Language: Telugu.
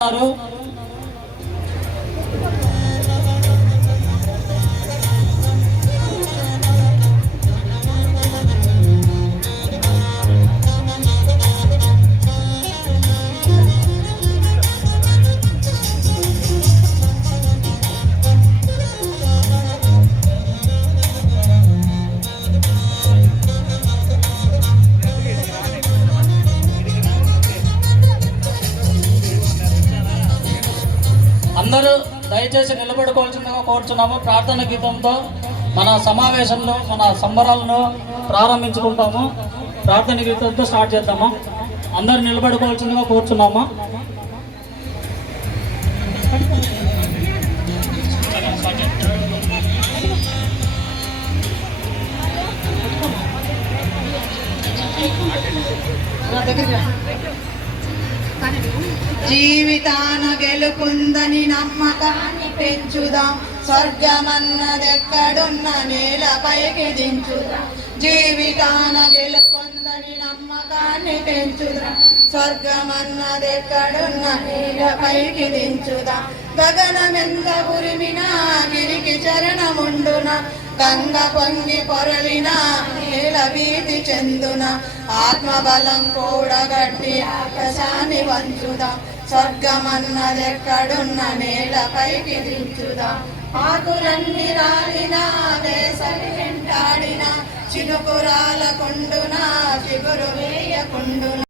అందరూ దయచేసి నిలబడుకోవాల్సిందిగా కోరుచున్నాము. ప్రార్థన గీతంతో మన సమావేశంలో మన సంబరాలను ప్రారంభించుకుంటాము. ప్రార్థన గీతంతో స్టార్ట్ చేద్దాము. అందరూ నిలబడుకోవాల్సిందిగా కోరుచున్నాము. జీవితాన గెలుపుందని నమ్మకాన్ని పెంచుదాం, స్వర్గమన్నదెక్కడున్న నేలపైకి దించుదాం. జీవితాన గెలుపొందని నమ్మకాన్ని పెంచుదాం, స్వర్గమన్నదెక్కడున్న నేలపైకి దించుదాం. గగనమెంత ఉరిమినా గిరికి చరణముండున, గంగ పొంగి పొరలిన నేల భీతి చెందున. ఆత్మబలం కూడగట్టి ఆకాశాన్ని వంచుదాం, స్వర్గమన్నదెక్కడున్న నేలపైకి దించుదాం. ఆకులన్నీ రాలిన వేసవి వెంటాడిన, చినుకురాల కుండున చిగురు వేయకుండున.